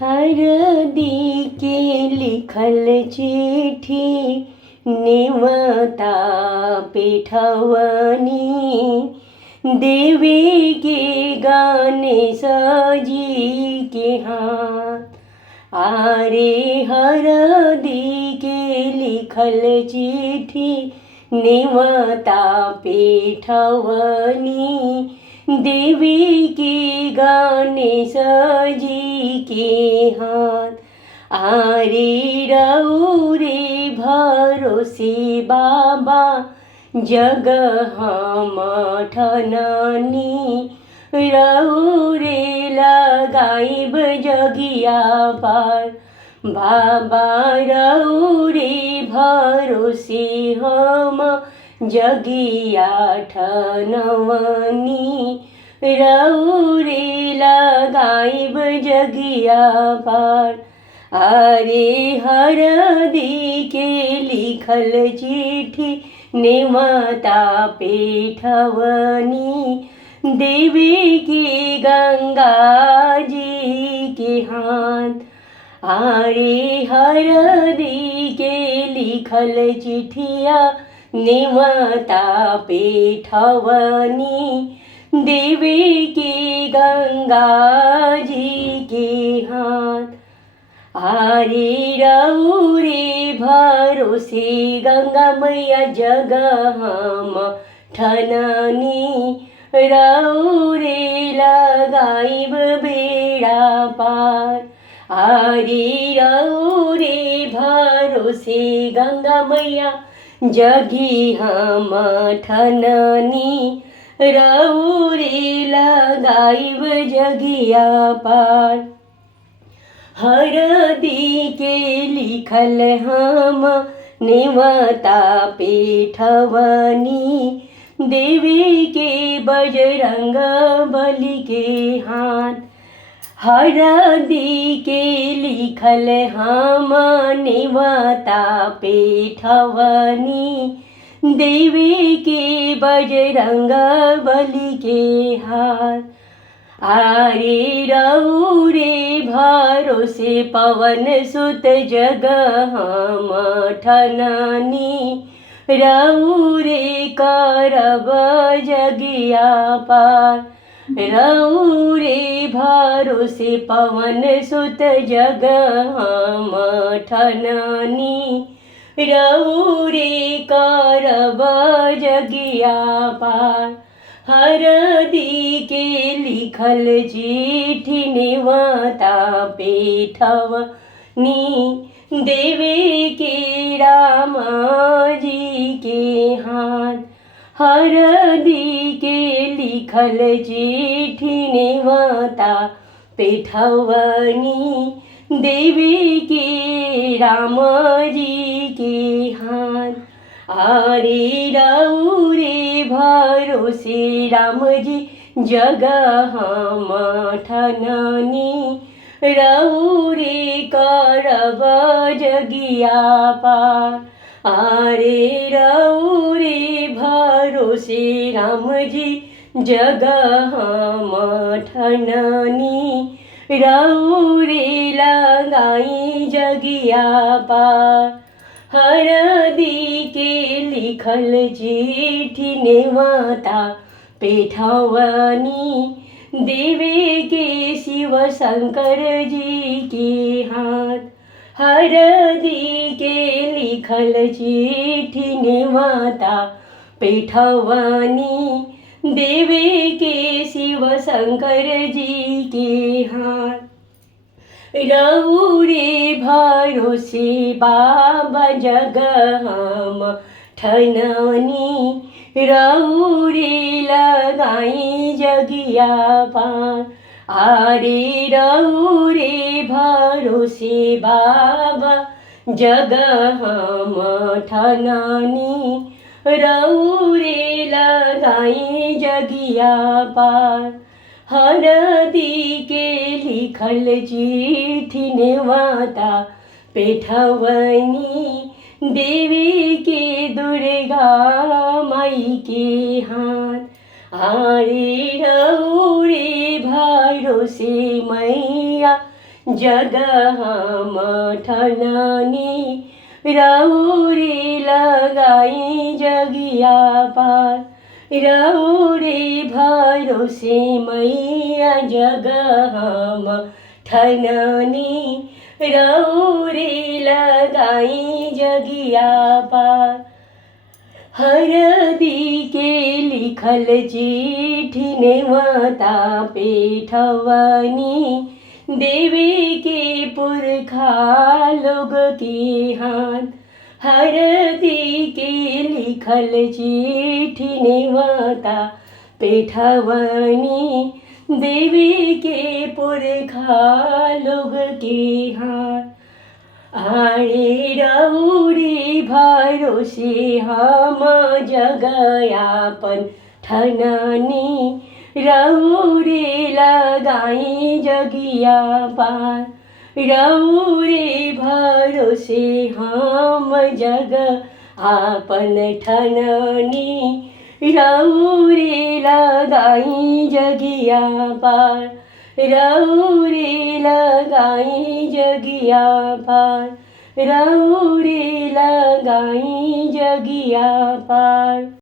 हरदी के लिखल चिट्ठी नेवता पेठवनी देवे के गाने सजी के हाथ। आरे हरदी के लिखल चिट्ठी नेवता पेठवनी देवी के गाने सजी के हाथ। आरे रौरे भरोसे बाबा जग हम ठननी रौरे लगाइब जगिया पार। बाबा रौरे भरोसे हम जगिया ठनवनी रौरे लगाइब जगिया पार। अरे हरदी के लिखल चिट्ठी नेवता पेठवनी देवी की गंगा जी के हाथ। आरे हरदी के लिखल चिट्ठिया नेवता पेठवनी देवी की गंगा जी के हाथ। आरे रौरे भरोसे गंगा मैया जग हम ठननी रौरे लगाइब बेड़ा पार। आरे रौरे भरोसे गंगा मैया जगी हम ठननी रौरे लगाइब जगिया पार। हरदी के लिखल हम नेवता पेठवनी देवी के बजरंग बली के हाथ। हरदी के लिखल हम नेवता पेठवनी देवी के बजरंग बली के हाथ। आरे रौरे भरोसे पवन सुत जग हम ठननी रौरे करब जगिया पार। रौरे भरोसे पवन सुत जग हम ठननी रौरे करब जगिया पार। हरदी के लिखल चिट्ठी नेवता पेठवनी देवे के राम जी के हाथ। हरदी के लिखल चिट्ठी नेवता पेठवनी देवी के राम जी के हाथ। आरे रौरे भरोसे राम जी जग हम ठननी रौरे करब जगिया पार। आरे रौरे भरोसे राम जी जग हम ठननी रौरे लगाई जगिया पार। हरदी के लिखल चिट्ठी नेवता पेठवनी देवे के शिव शंकर जी के हाथ। हरदी के लिखल चिट्ठी नेवता पेठवनी देवे के शिव शंकर जी के हाथ। रौरे भरोसे बाबा जग हम ठननी रौरे लगाई जगिया पार। आरे रौरे भरोसे बाबा जग हम ठननी रौरे लगाई जगिया पार। हरदी के लिखल चिट्ठी नेवता पेठवनी देवी के दुर्गा माई के हाथ। आरे रौरे भरोसे मैया जग हम ठननी रौरी लगाई जगिया पार रौरी भरोसे मैया जग हम ठननी रौरी लगाई जगिया पार हरदी के लिखल चिट्ठी नेवता पेठवनी देवी के पुरखा लोग की हाथ हरदी के लिखल चिट्ठी नेवता पेठवनी देवी के पुरखा लोग की हाथ आरे रौरी भरोसे हम जगयापन ठननी रौरी लगाई जगिया पार रौरी भरोसे हम जग आपन ठननी रौरी लगाई जगिया पार रौरी लगाई जगिया पार रौरी लगाई जगिया पार।